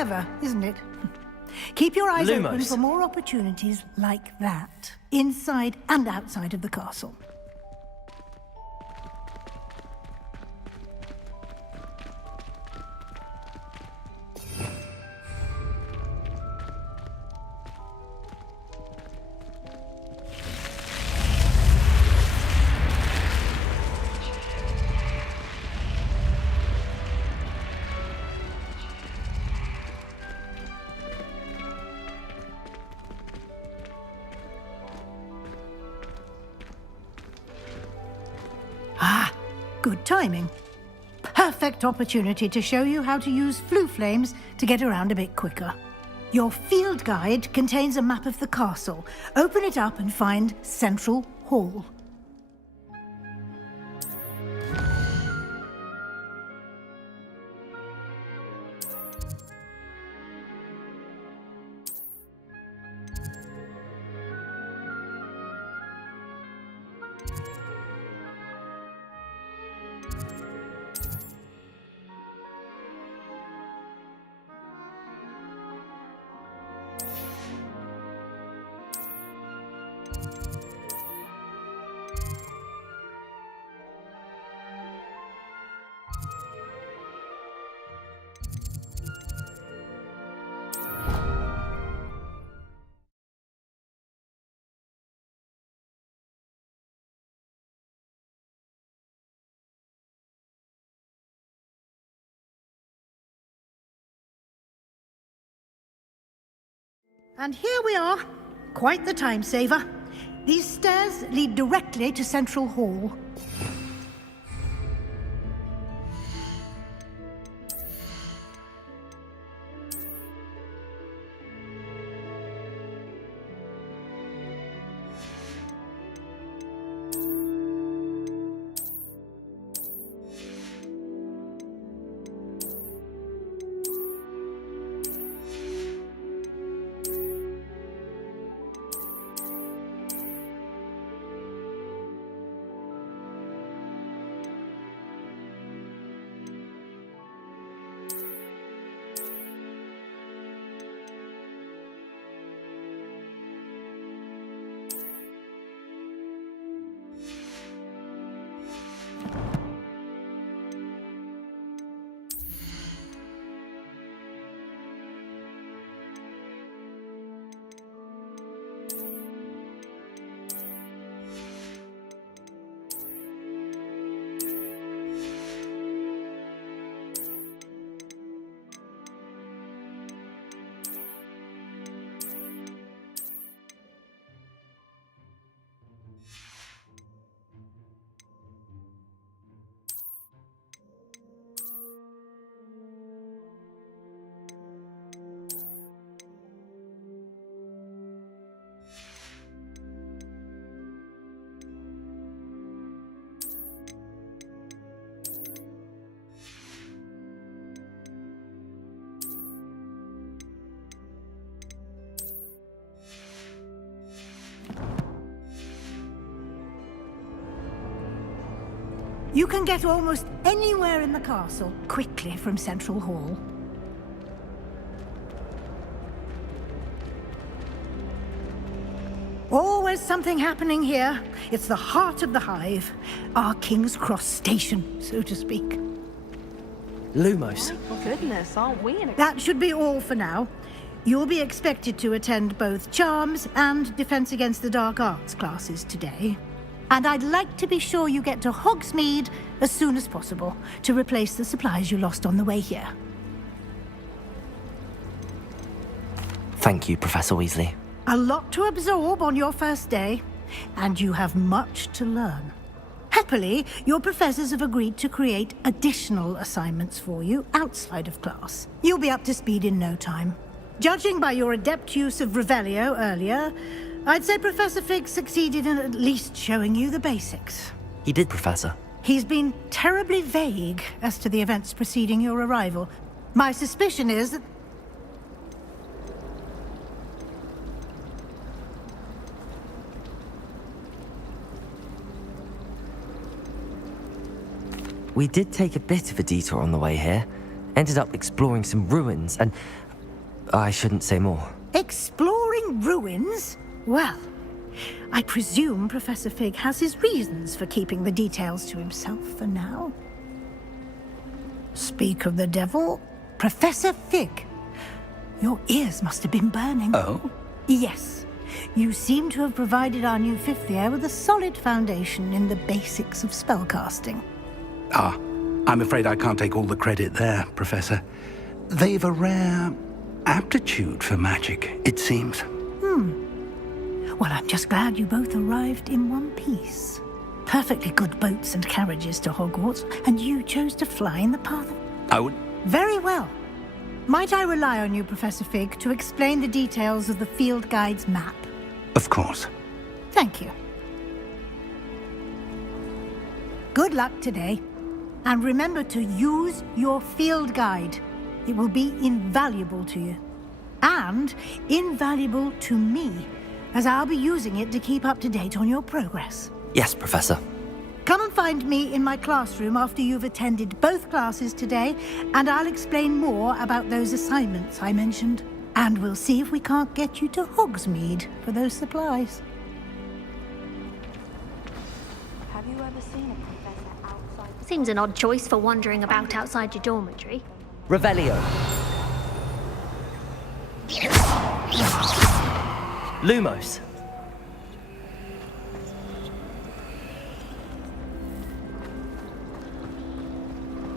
Clever, isn't it? Keep your eyes open Lumos. for more opportunities like that, inside and outside of the castle. Good timing. Perfect opportunity to show you how to use flue flames to get around a bit quicker. Your field guide contains a map of the castle. Open it up and find Central Hall. And here we are. Quite the time saver. These stairs lead directly to Central Hall. You can get almost anywhere in the castle quickly from Central Hall. Always something happening here. It's the heart of the hive. Our King's Cross station, so to speak. Lumos. Oh, goodness, aren't we in a... That should be all for now. You'll be expected to attend both Charms and Defense Against the Dark Arts classes today. And I'd like to be sure you get to Hogsmeade as soon as possible to replace the supplies you lost on the way here. Thank you, Professor Weasley. A lot to absorb on your first day, and you have much to learn. Happily, your professors have agreed to create additional assignments for you outside of class. You'll be up to speed in no time. Judging by your adept use of Revelio earlier, I'd say Professor Fig succeeded in at least showing you the basics. He did, Professor. He's been terribly vague as to the events preceding your arrival. My suspicion is that... We did take a bit of a detour on the way here. Ended up exploring some ruins, and I shouldn't say more. Exploring ruins? Well, I presume Professor Fig has his reasons for keeping the details to himself for now. Speak of the devil, Professor Fig. Your ears must have been burning. Oh? Yes. You seem to have provided our new fifth year with a solid foundation in the basics of spellcasting. Ah, I'm afraid I can't take all the credit there, Professor. They've a rare aptitude for magic, it seems. Well, I'm just glad you both arrived in one piece. Perfectly good boats and carriages to Hogwarts, and you chose to fly in the path of... I would... Very well. Might I rely on you, Professor Fig, to explain the details of the field guide's map? Of course. Thank you. Good luck today. And remember to use your field guide. It will be invaluable to you. And invaluable to me, as I'll be using it to keep up to date on your progress. Yes, Professor. Come and find me in my classroom after you've attended both classes today, and I'll explain more about those assignments I mentioned. And we'll see if we can't get you to Hogsmeade for those supplies. Have you ever seen a professor outside? Seems an odd choice for wandering about outside your dormitory. Revelio. Lumos.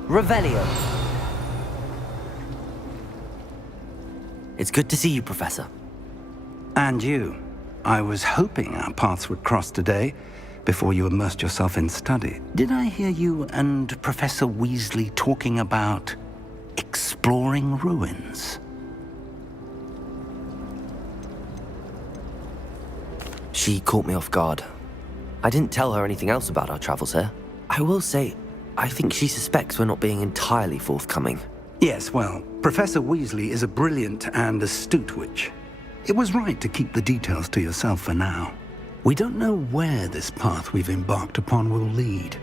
Revelio. It's good to see you, Professor. And you. I was hoping our paths would cross today, before you immersed yourself in study. Did I hear you and Professor Weasley talking about exploring ruins? She caught me off guard. I didn't tell her anything else about our travels here. I will say, I think she suspects we're not being entirely forthcoming. Yes, well, Professor Weasley is a brilliant and astute witch. It was right to keep the details to yourself for now. We don't know where this path we've embarked upon will lead.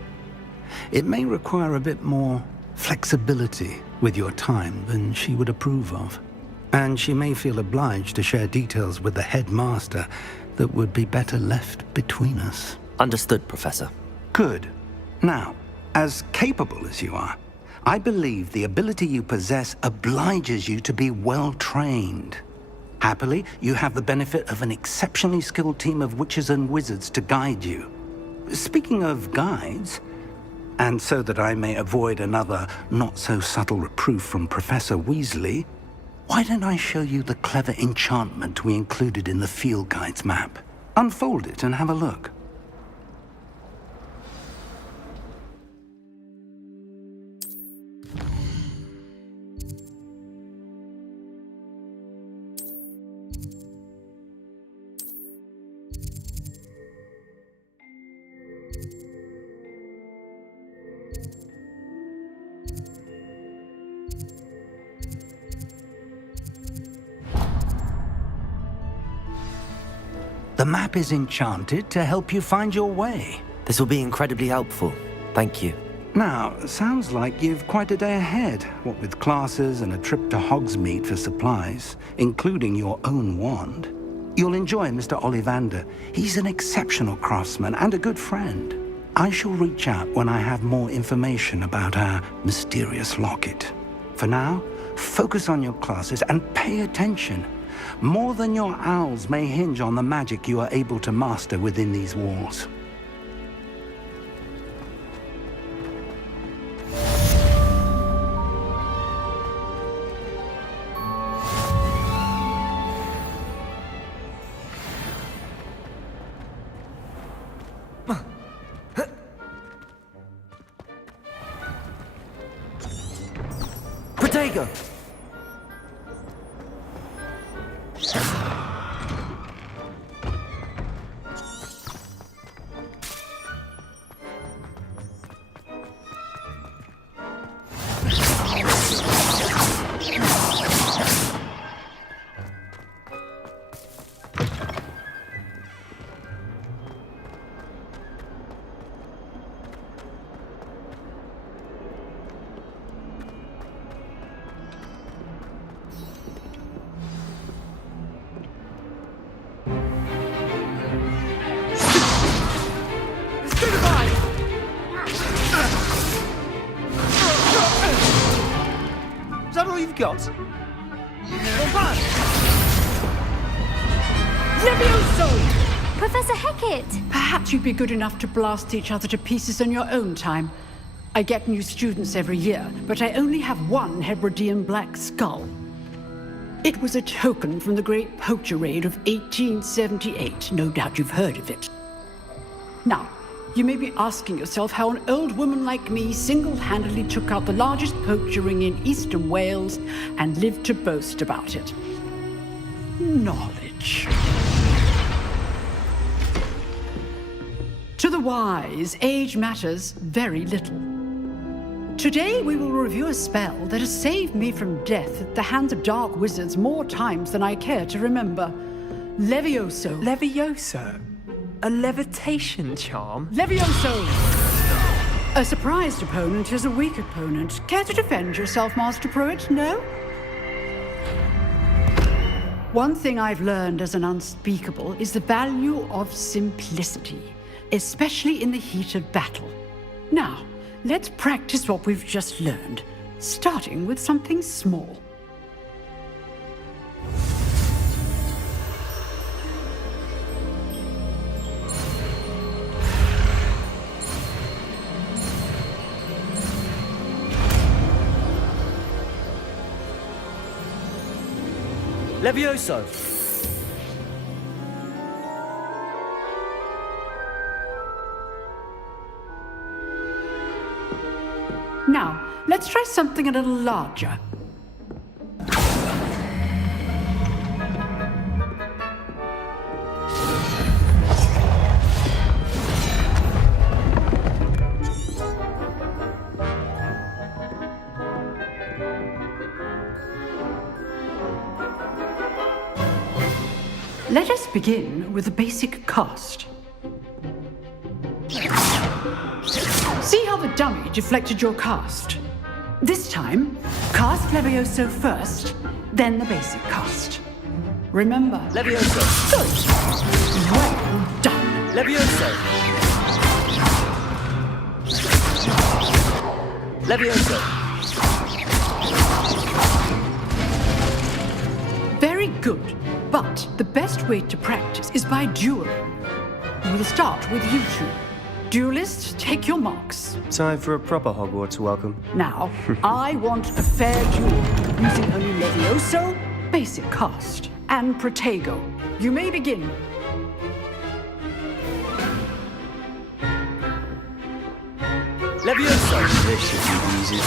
It may require a bit more flexibility with your time than she would approve of. And she may feel obliged to share details with the headmaster that would be better left between us. Understood, Professor. Good. Now, as capable as you are, I believe the ability you possess obliges you to be well trained. Happily, you have the benefit of an exceptionally skilled team of witches and wizards to guide you. Speaking of guides, and so that I may avoid another not-so-subtle reproof from Professor Weasley, why don't I show you the clever enchantment we included in the field guide's map? Unfold it and have a look. The map is enchanted to help you find your way. This will be incredibly helpful. Thank you. Now, sounds like you've quite a day ahead, what with classes and a trip to Hogsmeade for supplies, including your own wand. You'll enjoy Mr. Ollivander. He's an exceptional craftsman and a good friend. I shall reach out when I have more information about our mysterious locket. For now, focus on your classes and pay attention. More than your owls may hinge on the magic you are able to master within these walls. Protego! you've got? Levioso! Professor Hecat! Perhaps you'd be good enough to blast each other to pieces in your own time. I get new students every year, but I only have one Hebridean black skull. It was a token from the Great Poacher Raid of 1878. No doubt you've heard of it. Now, you may be asking yourself how an old woman like me single-handedly took out the largest poacher ring in eastern Wales and lived to boast about it. Knowledge. To the wise, age matters very little. Today we will review a spell that has saved me from death at the hands of dark wizards more times than I care to remember. Levioso. Levioso? A levitation charm? Levioso! A surprised opponent is a weak opponent. Care to defend yourself, Master Pruitt? No? One thing I've learned as an unspeakable is the value of simplicity, especially in the heat of battle. Now, let's practice what we've just learned, starting with something small. Levioso! Now, let's try something a little larger. Let us begin with a basic cast. See how the dummy deflected your cast? This time, cast Levioso first, then the basic cast. Remember... Levioso! Good! Well done! Levioso! Levioso! Very good. But the best way to practice is by dueling. We'll start with you two. Duelists, take your marks. Time for a proper Hogwarts welcome. Now, I want a fair duel, using only Levioso, basic cast, and Protego. You may begin. Levioso! This should be easy.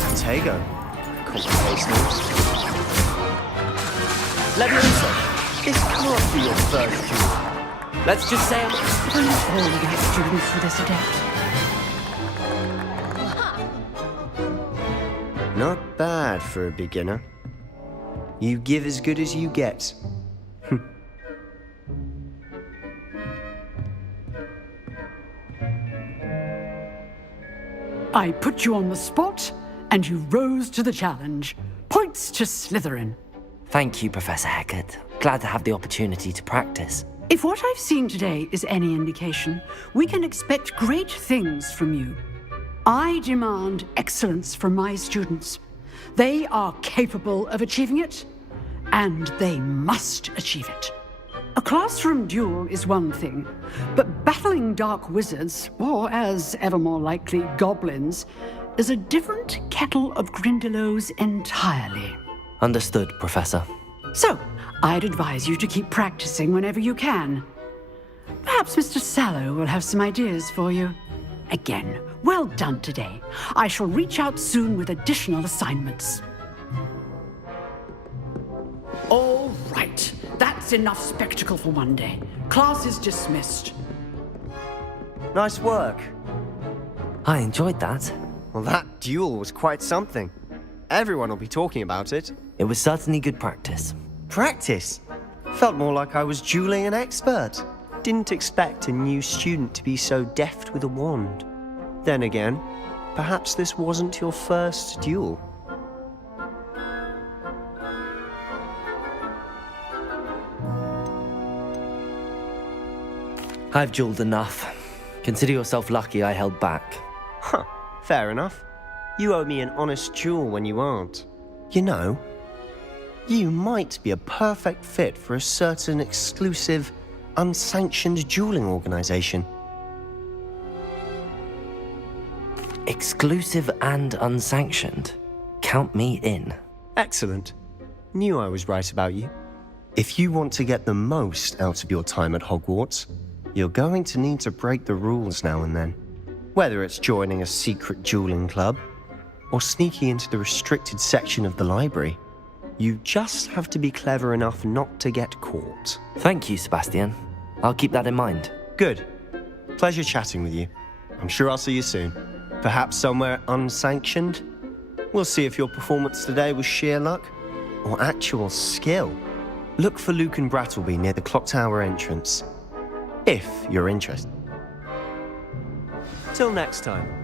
Protego. Complications. Levioso! This can't be your first duel. Let's just say Don't all get students for this adept. not bad for a beginner. You give as good as you get. I put you on the spot, and you rose to the challenge. Points to Slytherin. Thank you, Professor Hecat. Glad to have the opportunity to practice. If what I've seen today is any indication, we can expect great things from you. I demand excellence from my students. They are capable of achieving it, and they must achieve it. A classroom duel is one thing, but battling dark wizards, or as ever more likely, goblins, is a different kettle of Grindylows entirely. Understood, Professor. So, I'd advise you to keep practicing whenever you can. Perhaps Mr. Sallow will have some ideas for you. Again, well done today. I shall reach out soon with additional assignments. All right, that's enough spectacle for one day. Class is dismissed. Nice work. I enjoyed that. Well, that duel was quite something. Everyone will be talking about it. It was certainly good practice. Practice? Felt more like I was dueling an expert. Didn't expect a new student to be so deft with a wand. Then again, perhaps this wasn't your first duel. I've dueled enough. Consider yourself lucky I held back. Huh, fair enough. You owe me an honest jewel when you aren't. You know, you might be a perfect fit for a certain exclusive, unsanctioned dueling organization. Exclusive and unsanctioned. Count me in. Excellent. Knew I was right about you. If you want to get the most out of your time at Hogwarts, you're going to need to break the rules now and then. Whether it's joining a secret dueling club, or sneaking into the restricted section of the library, you just have to be clever enough not to get caught. Thank you, Sebastian. I'll keep that in mind. Good. Pleasure chatting with you. I'm sure I'll see you soon. Perhaps somewhere unsanctioned? We'll see if your performance today was sheer luck or actual skill. Look for Luke and Brattleby near the clock tower entrance, if you're interested. Till next time.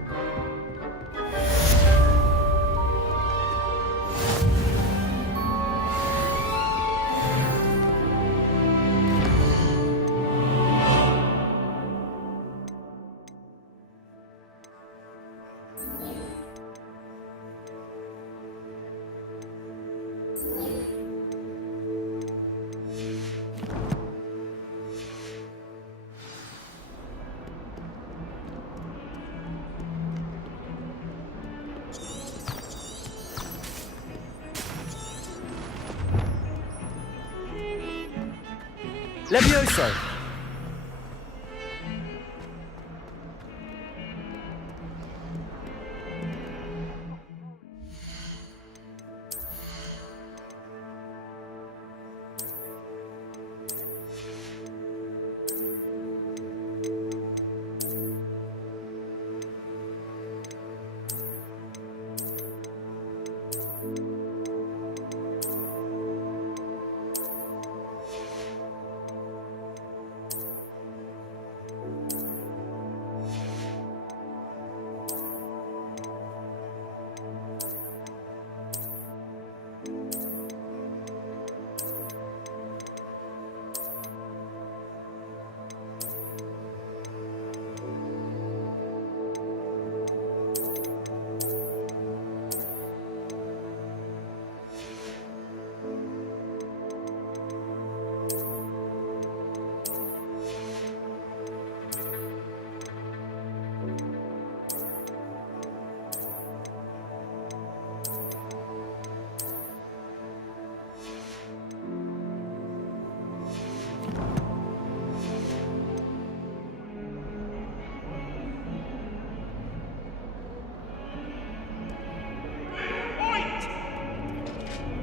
Levioso!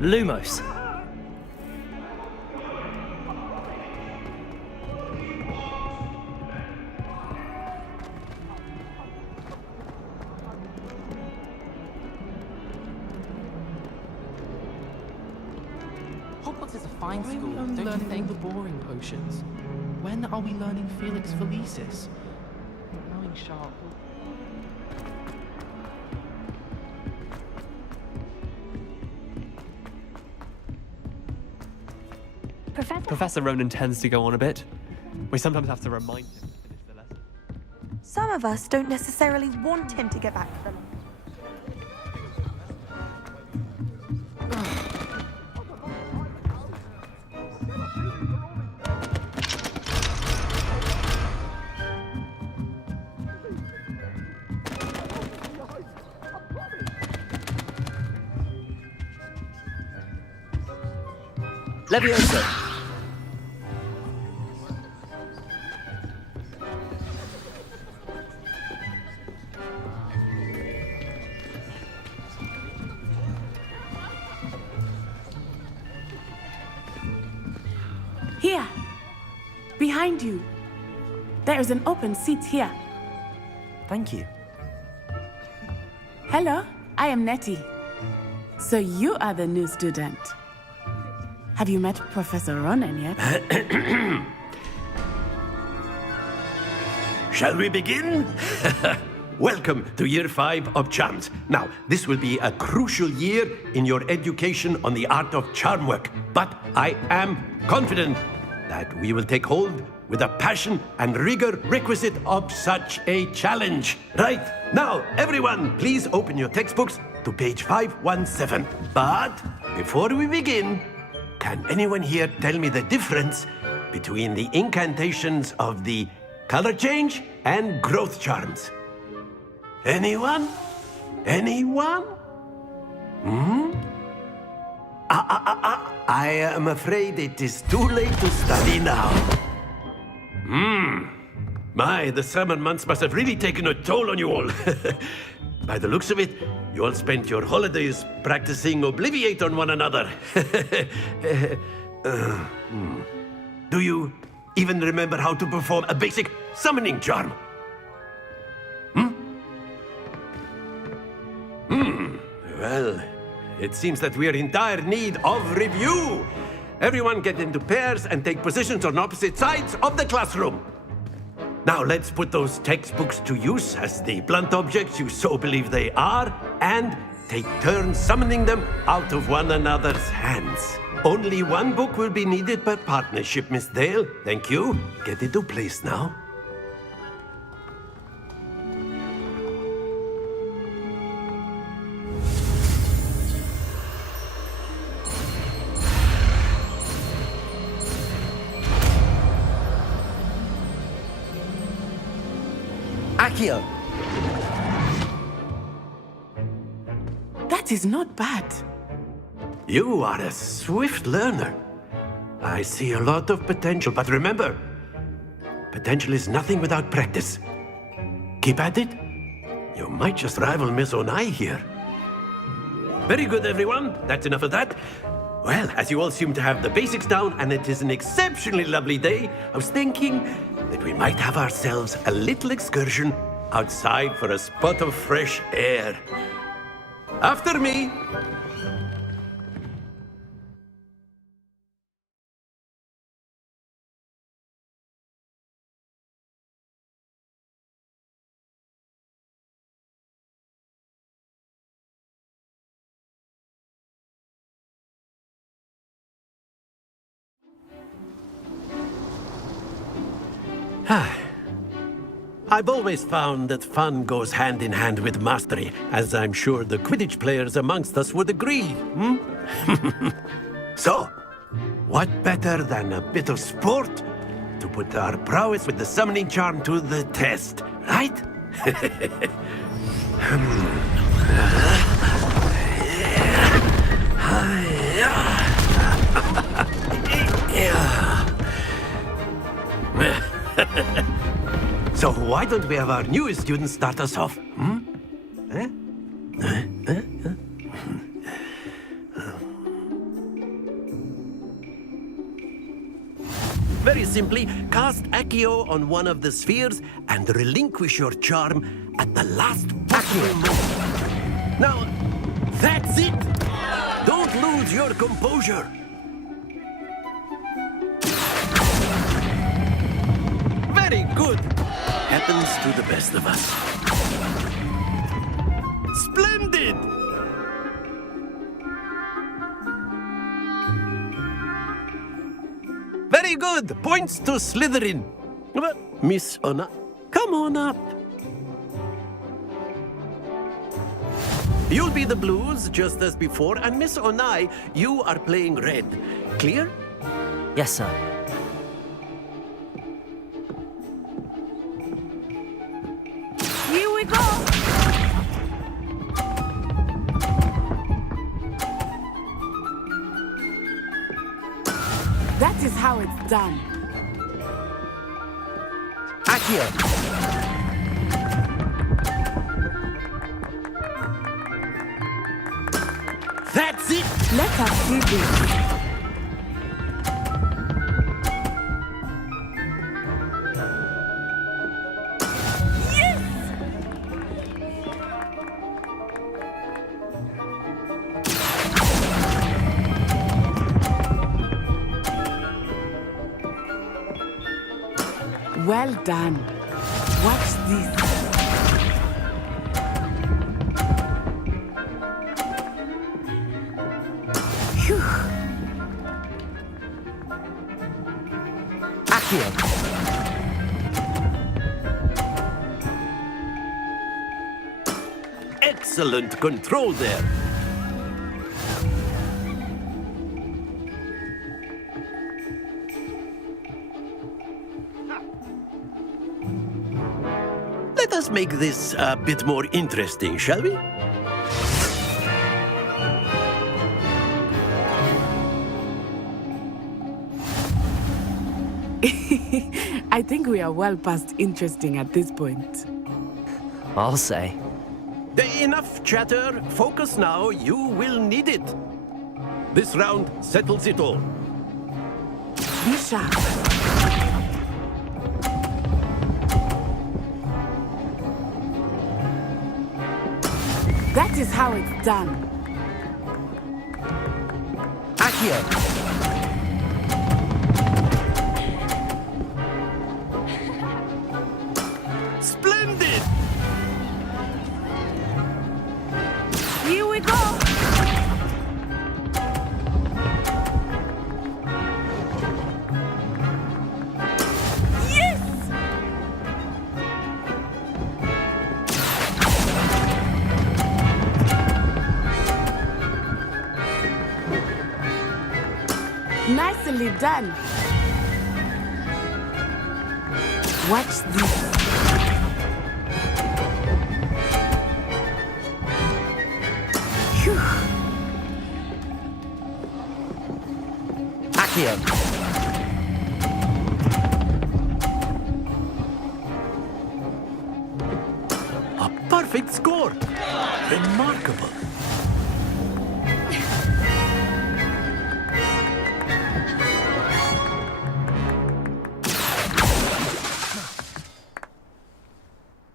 Lumos. Hogwarts is a fine school. Don't you learning all the boring potions? When are we learning Felix Felicis? Knowing sharp. Professor Ronan tends to go on a bit. We sometimes have to remind him to finish the lesson. Some of us don't necessarily want him to get back to them. Levioso! Here, behind you. There is an open seat here. Thank you. Hello, I am Nettie. So you are the new student. Have you met Professor Ronan yet? Shall we begin? Welcome to Year 5 of Charms. Now, this will be a crucial year in your education on the art of charm work, but I am confident that we will take hold with the passion and rigor requisite of such a challenge. Right, now, everyone, please open your textbooks to page 517. But before we begin, can anyone here tell me the difference between the incantations of the color change and growth charms? Anyone? Anyone? I am afraid it is too late to study now. My, the summer months must have really taken a toll on you all. By the looks of it, you all spent your holidays practicing Obliviate on one another. Do you even remember how to perform a basic summoning charm? Well, it seems that we are in dire need of review. Everyone get into pairs and take positions on opposite sides of the classroom. Now let's put those textbooks to use as the blunt objects you so believe they are, and take turns summoning them out of one another's hands. Only one book will be needed per partnership, Miss Dale. Thank you. Get into place now. Accio! That is not bad. You are a swift learner. I see a lot of potential, but remember, potential is nothing without practice. Keep at it. You might just rival Miss Onai here. Very good, everyone. That's enough of that. Well, as you all seem to have the basics down, and it is an exceptionally lovely day, I was thinking that we might have ourselves a little excursion outside for a spot of fresh air. After me. I've always found that fun goes hand in hand with mastery, as I'm sure the Quidditch players amongst us would agree. So, what better than a bit of sport to put our prowess with the summoning charm to the test, right? So why don't we have our newest student start us off? Very simply, cast Accio on one of the spheres and relinquish your charm at the last possible moment. Now, that's it! Don't lose your composure! Very good! Happens to the best of us. Splendid! Very good! Points to Slytherin. Miss Ona, come on up. You'll be the blues, just as before, and Miss Onai, you are playing red. Clear? Yes, sir. Here we go! That is how it's done. Accio! That's it! Let us see this. Well done. Watch this. Phew. Accio! Excellent control there. Let us make this a bit more interesting, shall we? I think we are well past interesting at this point. I'll say. Enough chatter. Focus now. You will need it. This round settles it all. Be sharp. That is how it's done. Accio! Splendid! Here we go! Yes! Nicely done. Watch this. Accio! A perfect score! Remarkable!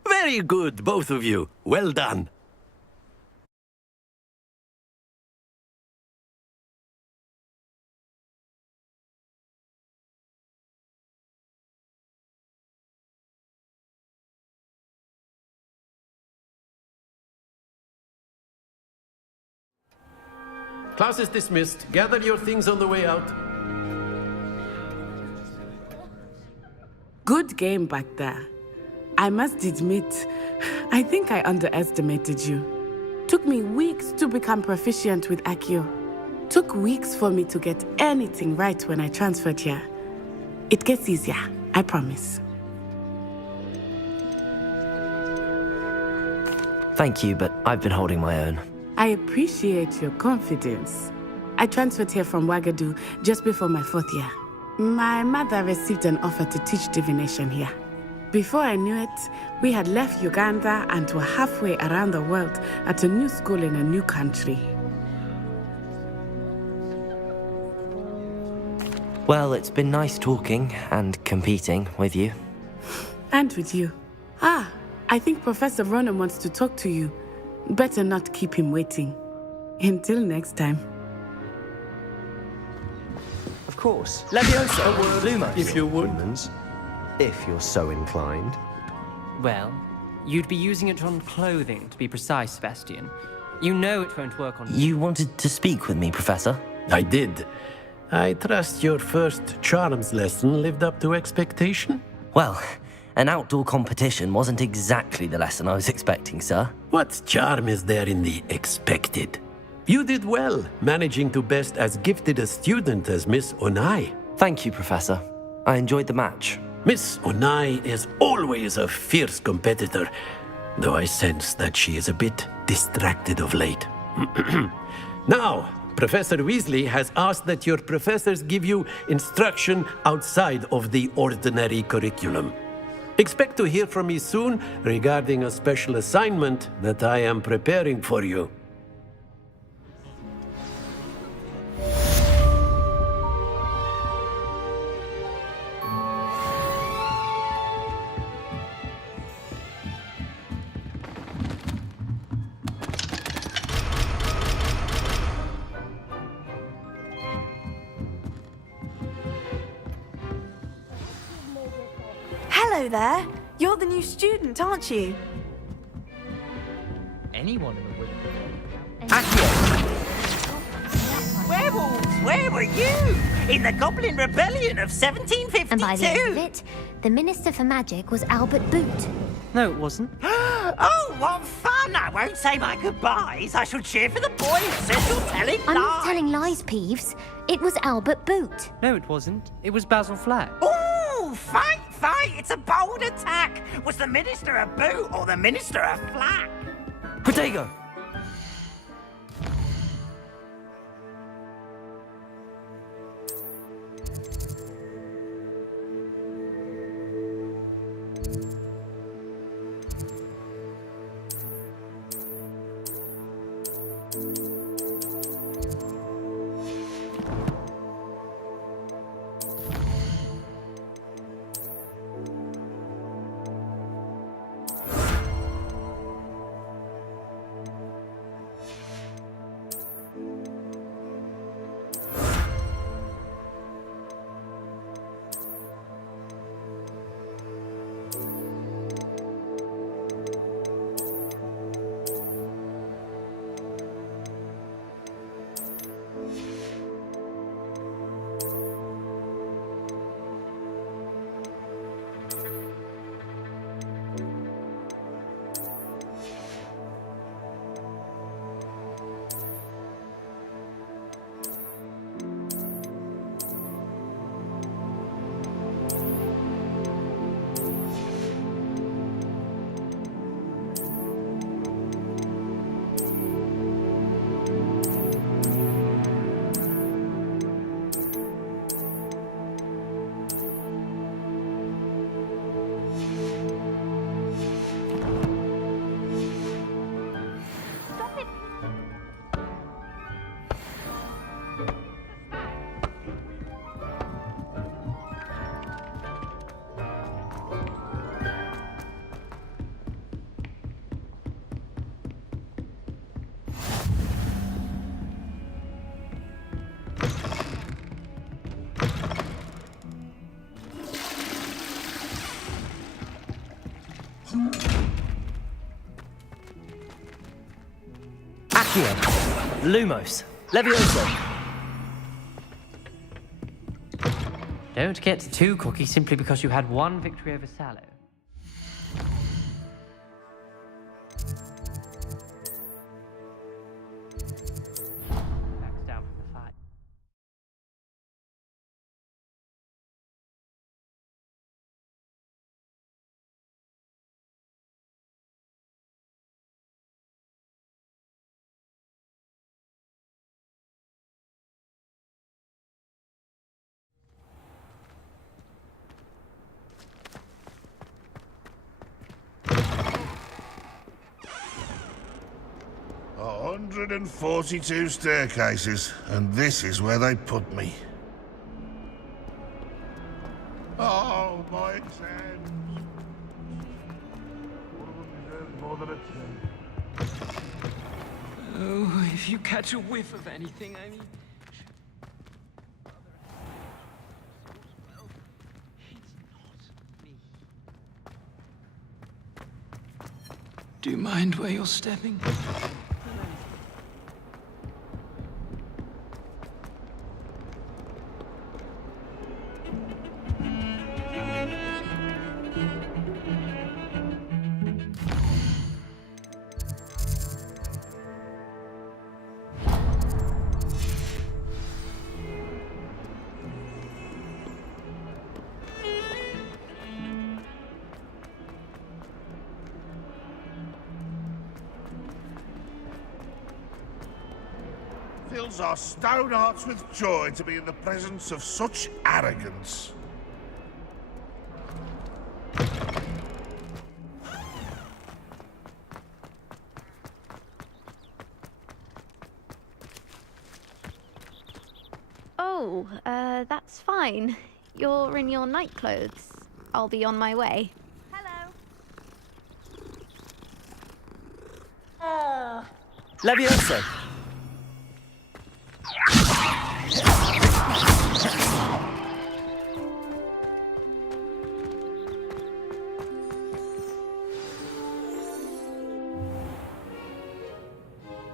Very good, both of you. Well done. Class is dismissed. Gather your things on the way out. Good game back there. I must admit, I think I underestimated you. Took me weeks to become proficient with Accio. Took weeks for me to get anything right when I transferred here. It gets easier, I promise. Thank you, but I've been holding my own. I appreciate your confidence. I transferred here from Wagadu just before my 4th year. My mother received an offer to teach divination here. Before I knew it, we had left Uganda and were halfway around the world at a new school in a new country. Well, it's been nice talking and competing with you. And with you. Ah, I think Professor Ronan wants to talk to you. Better not keep him waiting. Until next time. Of course. Leviosa! Lumos! If you would. If you're so inclined. Well, you'd be using it on clothing, to be precise, Sebastian. You know it won't work on... You wanted to speak with me, Professor? I did. I trust your first charms lesson lived up to expectation? Well, an outdoor competition wasn't exactly the lesson I was expecting, sir. What charm is there in the expected? You did well, managing to best as gifted a student as Miss Onai. Thank you, Professor. I enjoyed the match. Miss Onai is always a fierce competitor, though I sense that she is a bit distracted of late. Now, Professor Weasley has asked that your professors give you instruction outside of the ordinary curriculum. Expect to hear from me soon regarding a special assignment that I am preparing for you. Hello there. You're the new student, aren't you? Anyone in the wood. Werewolves, where were you? In the Goblin Rebellion of 1752? And by the end of it, the Minister for Magic was Albert Boot. No, it wasn't. Oh, what fun! And I won't say my goodbyes. I shall cheer for the boy who says you're telling lies. I'm not telling lies, Peeves. It was Albert Boot. No, it wasn't. It was Basil Flack. Ooh, fight! It's a bold attack. Was the Minister a boot or the Minister a flack? Protego! Accio! Lumos! Levioso! Don't get too cocky simply because you had one victory over Sallow. Backs down from the fight. A 142 staircases, and this is where they put me. Oh, my exams! One of them deserves more than a 10. Oh, if you catch a whiff of anything, I mean... Do you mind where you're stepping? Fills our stone hearts with joy to be in the presence of such arrogance. Oh, that's fine. You're in your night clothes. I'll be on my way. Hello. Levioso!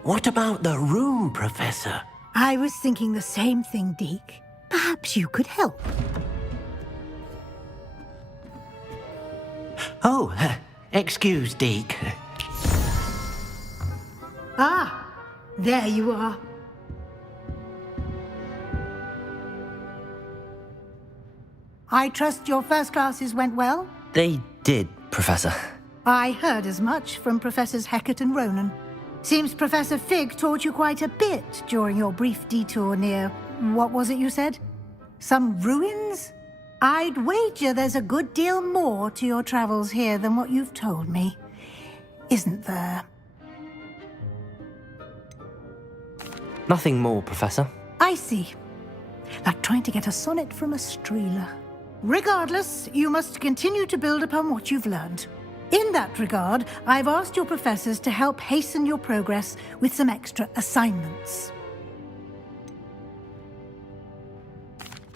What about the room, Professor? I was thinking the same thing, Deke. Perhaps you could help. Oh, excuse, Deke. Ah, there you are. I trust your first classes went well? They did, Professor. I heard as much from Professors Hecat and Ronan. Seems Professor Fig taught you quite a bit during your brief detour near... what was it you said? Some ruins? I'd wager there's a good deal more to your travels here than what you've told me. Isn't there? Nothing more, Professor. I see. Like trying to get a sonnet from a streeler. Regardless, you must continue to build upon what you've learned. In that regard, I've asked your professors to help hasten your progress with some extra assignments.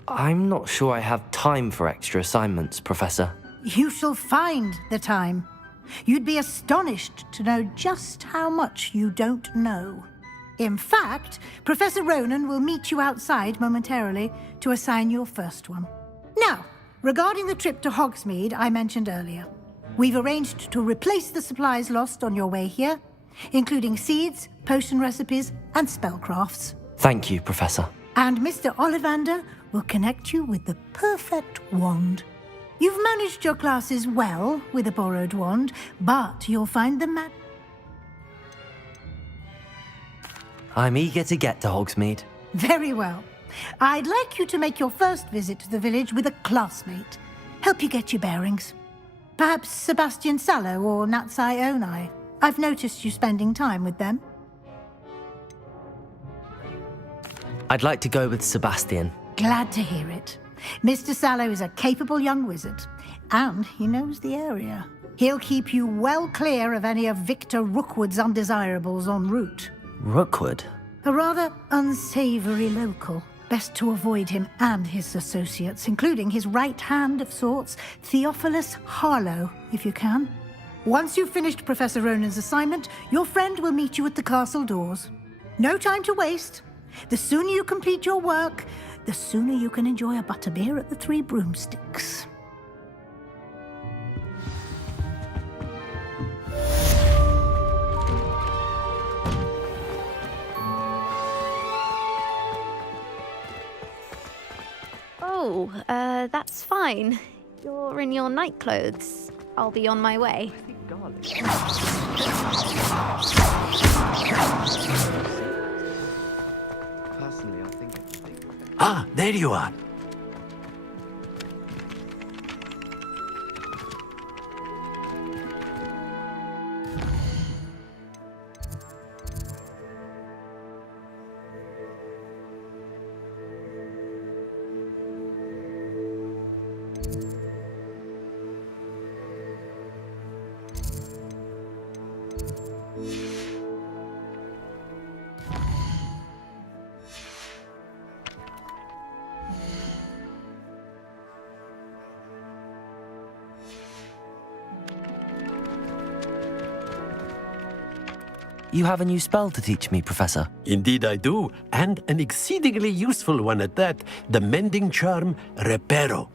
I'm not sure I have time for extra assignments, Professor. You shall find the time. You'd be astonished to know just how much you don't know. In fact, Professor Ronan will meet you outside momentarily to assign your first one. Now, regarding the trip to Hogsmeade I mentioned earlier, we've arranged to replace the supplies lost on your way here, including seeds, potion recipes, and spellcrafts. Thank you, Professor. And Mr. Ollivander will connect you with the perfect wand. You've managed your classes well with a borrowed wand, but you'll find the I'm eager to get to Hogsmeade. Very well. I'd like you to make your first visit to the village with a classmate. Help you get your bearings. Perhaps Sebastian Sallow or Natsai Onai. I've noticed you spending time with them. I'd like to go with Sebastian. Glad to hear it. Mr. Sallow is a capable young wizard, and he knows the area. He'll keep you well clear of any of Victor Rookwood's undesirables en route. Rookwood? A rather unsavory local. Best to avoid him and his associates, including his right hand of sorts, Theophilus Harlow, if you can. Once you've finished Professor Ronan's assignment, your friend will meet you at the castle doors. No time to waste. The sooner you complete your work, the sooner you can enjoy a butterbeer at the Three Broomsticks. Oh, that's fine. You're in your night clothes. I'll be on my way. Ah, there you are. You have a new spell to teach me, Professor. Indeed I do, and an exceedingly useful one at that. The mending charm, Reparo.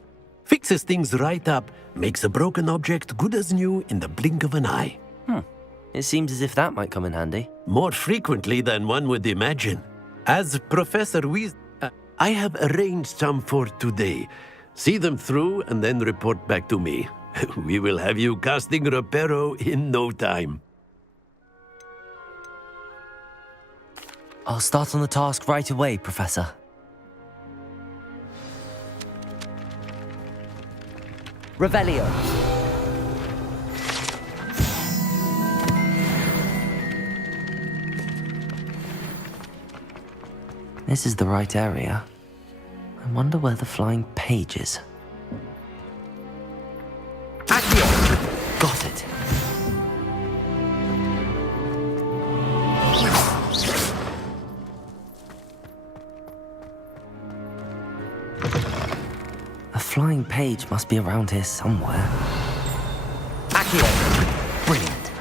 Fixes things right up, makes a broken object good as new in the blink of an eye. It seems as if that might come in handy. More frequently than one would imagine. As Professor I have arranged some for today. See them through and then report back to me. We will have you casting Reparo in no time. I'll start on the task right away, Professor. Revelio. This is the right area. I wonder where the flying page is. Accio! Got it. A flying page must be around here somewhere. Accio! Brilliant.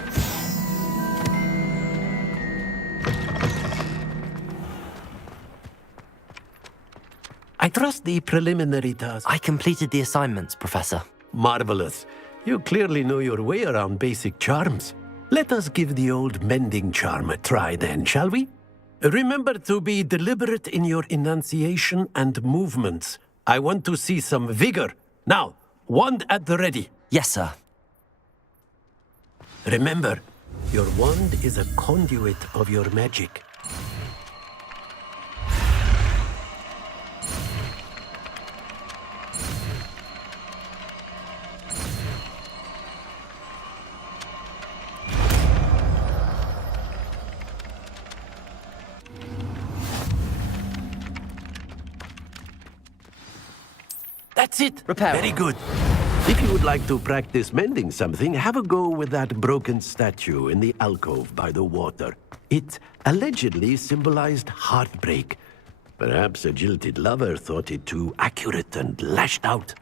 I trust the preliminary task. I completed the assignments, Professor. Marvelous. You clearly know your way around basic charms. Let us give the old mending charm a try then, shall we? Remember to be deliberate in your enunciation and movements. I want to see some vigor. Now, wand at the ready. Yes, sir. Remember, your wand is a conduit of your magic. That's it. Repair. Very good. If you would like to practice mending something, have a go with that broken statue in the alcove by the water. It allegedly symbolized heartbreak. Perhaps a jilted lover thought it too accurate and lashed out.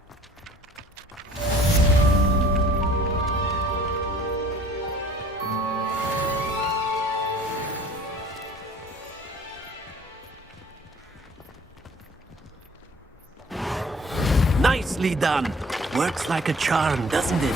Nicely done. Works like a charm, doesn't it?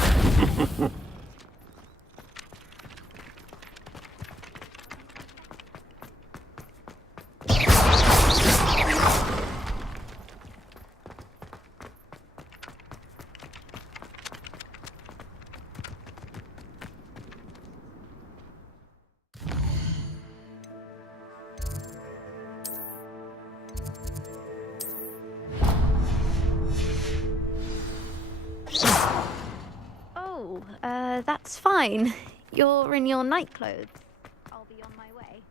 That's fine. You're in your night clothes. I'll be on my way.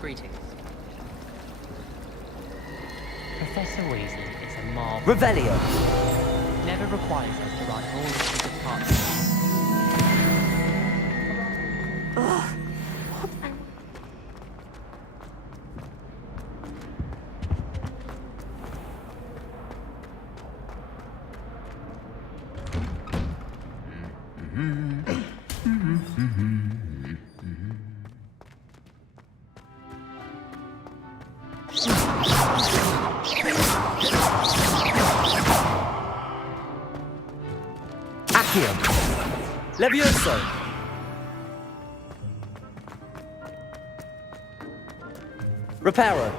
Greetings. Professor Weasley is a marvel. Revelio! Never requires us to write all the secret parts. Accio! Levioso! Reparo!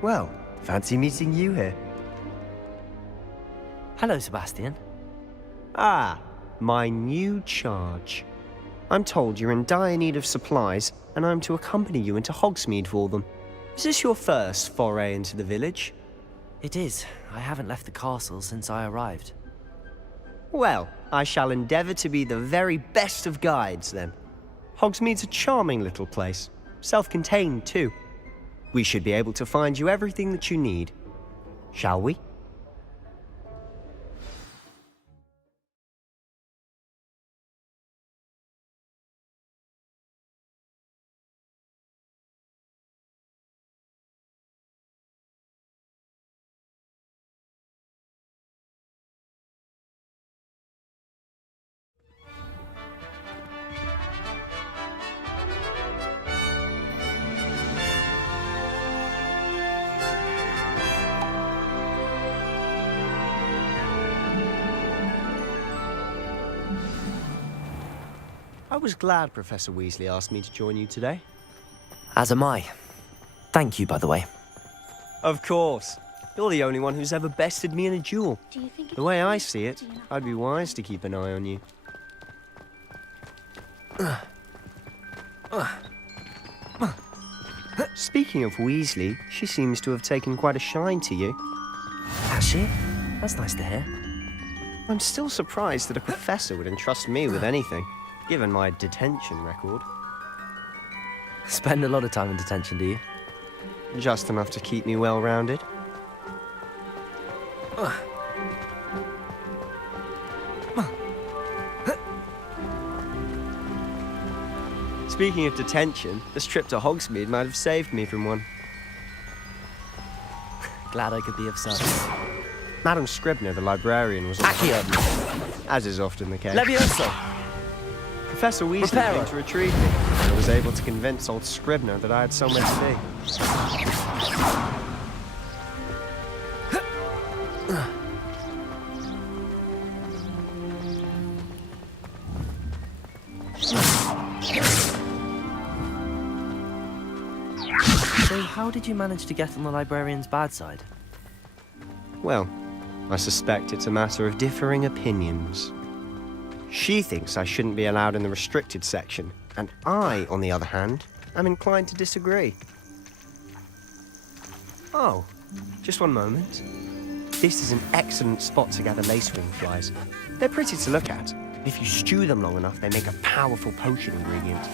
Well, fancy meeting you here. Hello, Sebastian. Ah, my new charge. I'm told you're in dire need of supplies, and I'm to accompany you into Hogsmeade for them. Is this your first foray into the village? It is. I haven't left the castle since I arrived. Well, I shall endeavour to be the very best of guides, then. Hogsmeade's a charming little place. Self-contained, too. We should be able to find you everything that you need. Shall we? I was glad Professor Weasley asked me to join you today. As am I. Thank you, by the way. Of course. You're the only one who's ever bested me in a duel. The way I see it, I'd be wise to keep an eye on you. Speaking of Weasley, she seems to have taken quite a shine to you. Has she? That's nice to hear. I'm still surprised that a professor would entrust me with anything, given my detention record. Spend a lot of time in detention, do you? Just enough to keep me well-rounded. Speaking of detention, this trip to Hogsmeade might have saved me from one. Glad I could be of service. Madam Scribner, the librarian, was... Accio! As is often the case. Levioso! Professor Weasley came to retrieve me, and I was able to convince old Scribner that I had somewhere to be. So how did you manage to get on the librarian's bad side? Well, I suspect it's a matter of differing opinions. She thinks I shouldn't be allowed in the restricted section, and I, on the other hand, am inclined to disagree. Oh, just one moment. This is an excellent spot to gather lacewing flies. They're pretty to look at. If you stew them long enough, they make a powerful potion ingredient.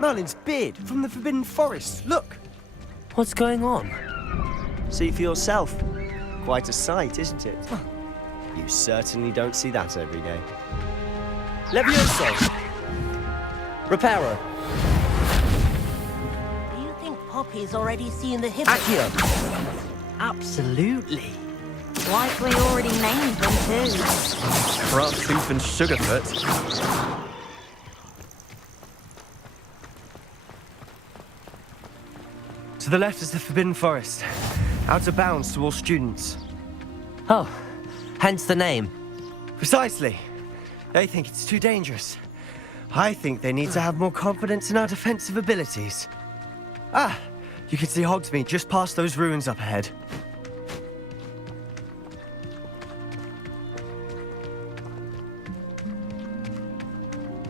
Merlin's beard from the Forbidden Forest. Look! What's going on? See for yourself. Quite a sight, isn't it? You certainly don't see that every day. Levioso! Reparo! Do you think Poppy's already seen the hippo? Accio! Absolutely. Like we already named them too. Perhaps Tooth and Sugarfoot. To the left is the Forbidden Forest. Out of bounds to all students. Oh, hence the name. Precisely. They think it's too dangerous. I think they need to have more confidence in our defensive abilities. Ah, you can see Hogsmeade just past those ruins up ahead.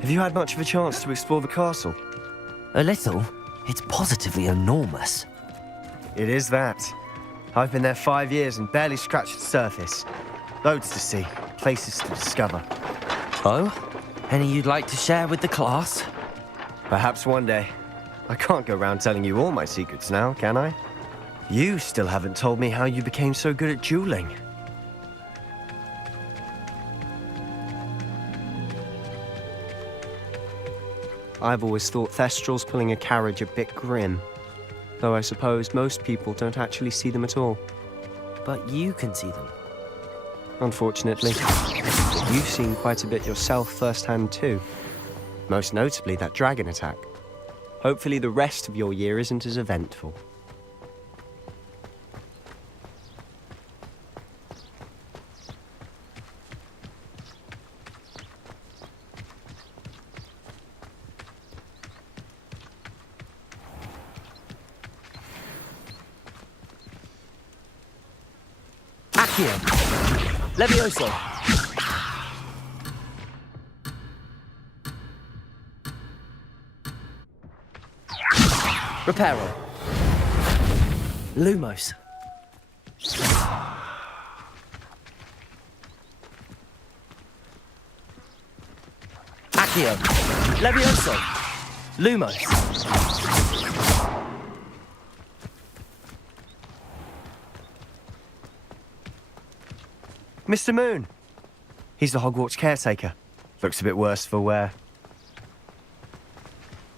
Have you had much of a chance to explore the castle? A little. It's positively enormous. It is that. I've been there 5 years and barely scratched the surface. Loads to see, places to discover. Oh? Any you'd like to share with the class? Perhaps one day. I can't go around telling you all my secrets now, can I? You still haven't told me how you became so good at dueling. I've always thought Thestrals pulling a carriage a bit grim. Though I suppose most people don't actually see them at all. But you can see them. Unfortunately. But you've seen quite a bit yourself firsthand too. Most notably that dragon attack. Hopefully the rest of your year isn't as eventful. Accio! Levioso! Reparo! Lumos! Accio! Levioso! Lumos! Mr. Moon! He's the Hogwarts caretaker. Looks a bit worse for wear.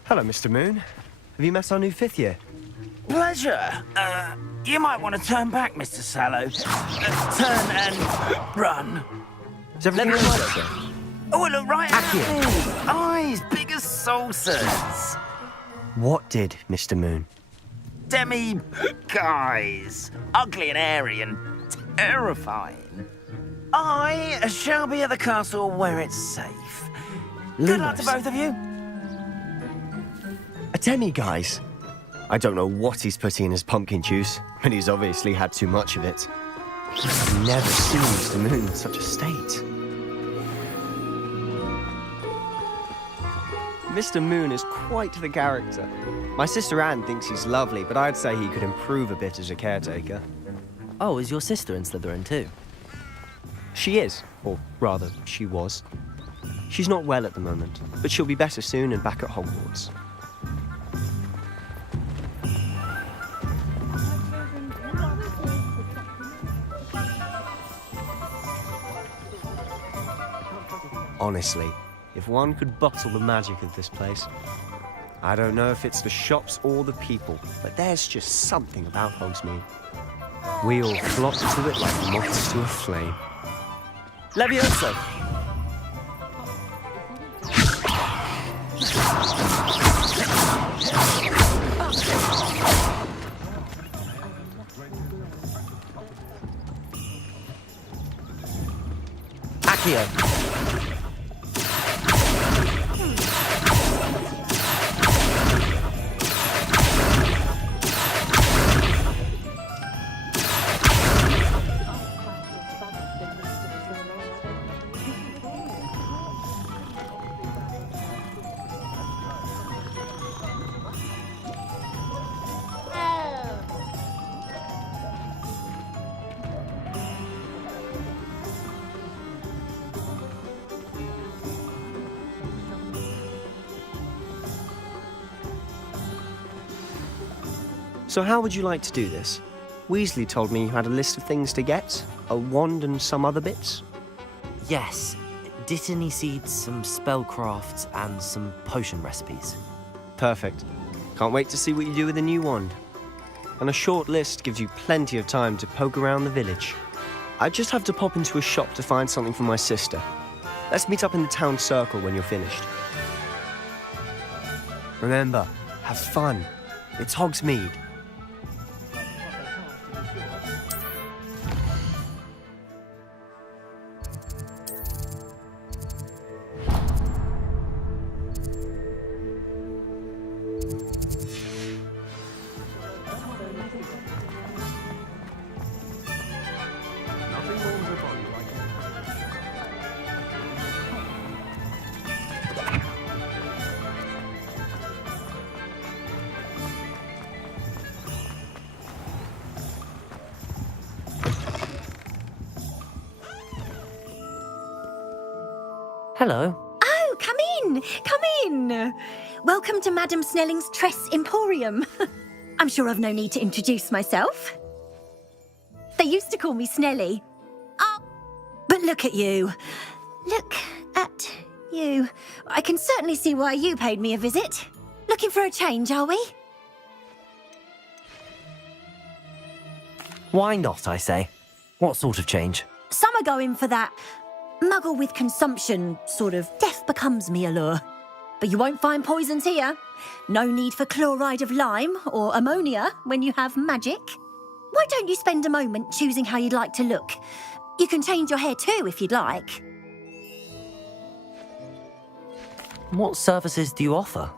Hello, Mr. Moon. Have you met our new 5th year? Pleasure. You might want to turn back, Mr. Sallow. Turn and run. Is everything all right, sir? Oh, look right at me. Eyes big as saucers. What did, Mr. Moon? Demi guys. Ugly and airy and terrifying. I shall be at the castle where it's safe. Good luck to both of you. A demi-guise? I don't know what he's putting in his pumpkin juice, but he's obviously had too much of it. I've never seen Mr. Moon in such a state. Mr. Moon is quite the character. My sister Anne thinks he's lovely, but I'd say he could improve a bit as a caretaker. Oh, is your sister in Slytherin too? She is, or rather, she was. She's not well at the moment, but she'll be better soon and back at Hogwarts. Honestly, if one could bottle the magic of this place. I don't know if it's the shops or the people, but there's just something about Hogsmeade. We all flock to it like moths to a flame. Levioso! Accio! So how would you like to do this? Weasley told me you had a list of things to get, a wand and some other bits. Yes. Dittany seeds, some spellcrafts, and some potion recipes. Perfect. Can't wait to see what you do with the new wand. And a short list gives you plenty of time to poke around the village. I just have to pop into a shop to find something for my sister. Let's meet up in the town circle when you're finished. Remember, have fun. It's Hogsmeade. Hello. Oh, come in! Come in! Welcome to Madame Snelling's Tress Emporium. I'm sure I've no need to introduce myself. They used to call me Snelly. Oh, but look at you. Look at you. I can certainly see why you paid me a visit. Looking for a change, are we? Why not, I say? What sort of change? Some are going for that muggle with consumption, sort of death becomes me allure. But you won't find poisons here. No need for chloride of lime or ammonia when you have magic. Why don't you spend a moment choosing how you'd like to look? You can change your hair too if you'd like. What services do you offer?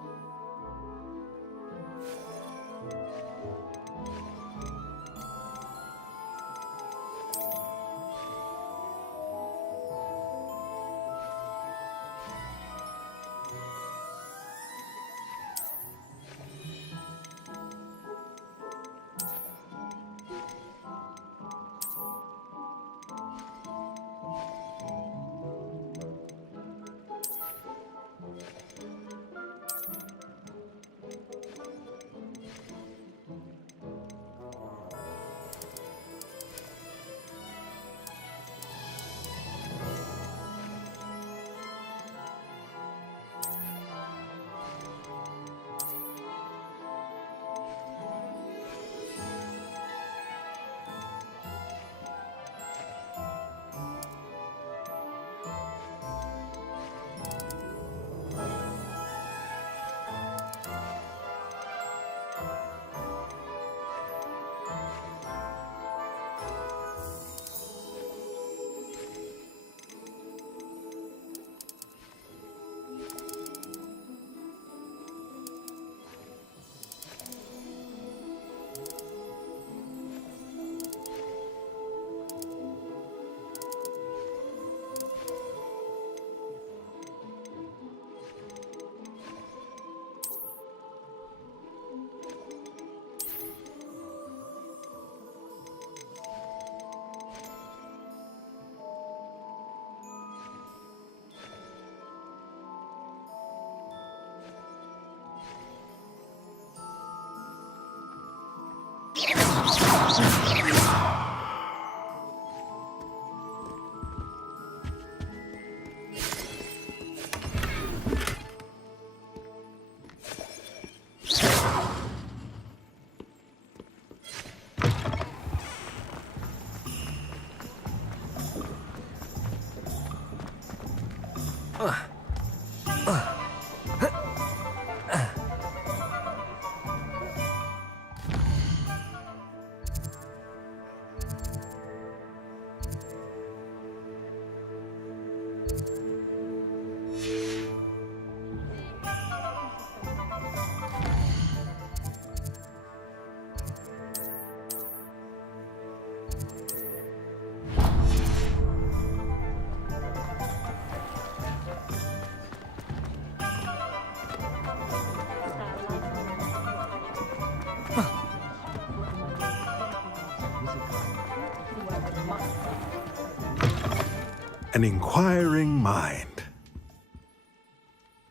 An inquiring mind.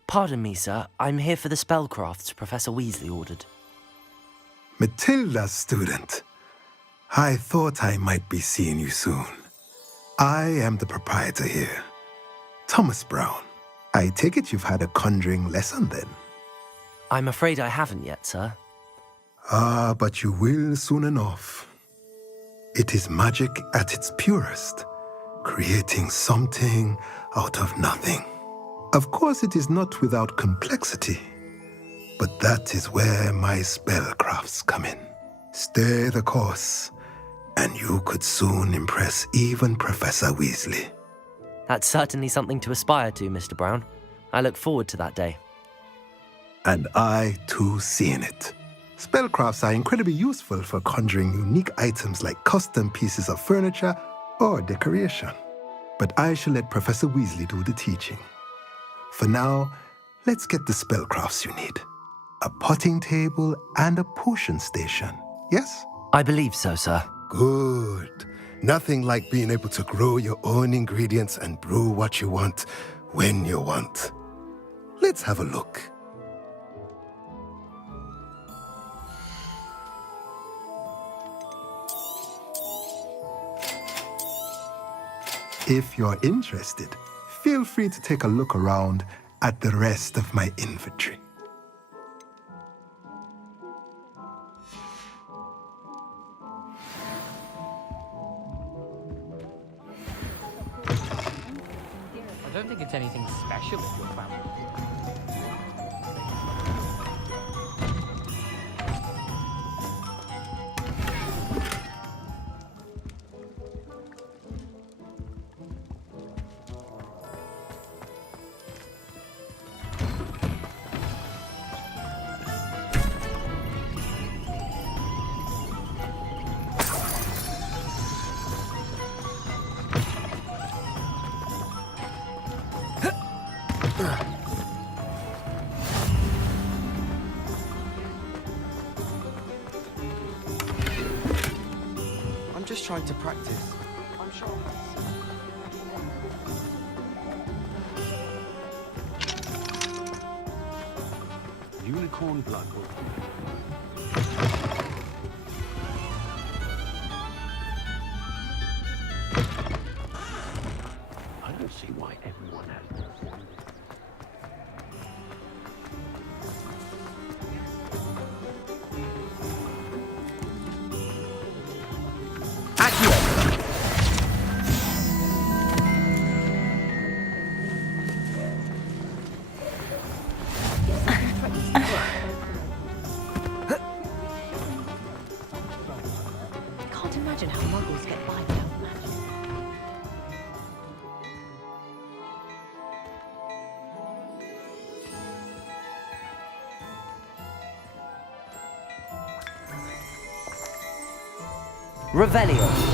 Pardon me, sir. I'm here for the spellcrafts Professor Weasley ordered. Matilda's student. I thought I might be seeing you soon. I am the proprietor here, Thomas Brown. I take it you've had a conjuring lesson then? I'm afraid I haven't yet, sir. Ah, but you will soon enough. It is magic at its purest, creating something out of nothing. Of course, it is not without complexity, but that is where my spellcrafts come in. Stay the course, and you could soon impress even Professor Weasley. That's certainly something to aspire to, Mr. Brown. I look forward to that day. And I, too, seeing it. Spellcrafts are incredibly useful for conjuring unique items like custom pieces of furniture or decoration. But I shall let Professor Weasley do the teaching. For now, let's get the spellcrafts you need. A potting table and a potion station, yes? I believe so, sir. Good. Nothing like being able to grow your own ingredients and brew what you want when you want. Let's have a look. If you're interested, feel free to take a look around at the rest of my inventory. I don't think it's anything special if your family. I'm just trying to practice. I'm sure. Unicorn blood will. I don't see why everyone has this one. Can't imagine how muggles get by without magic. Revelio.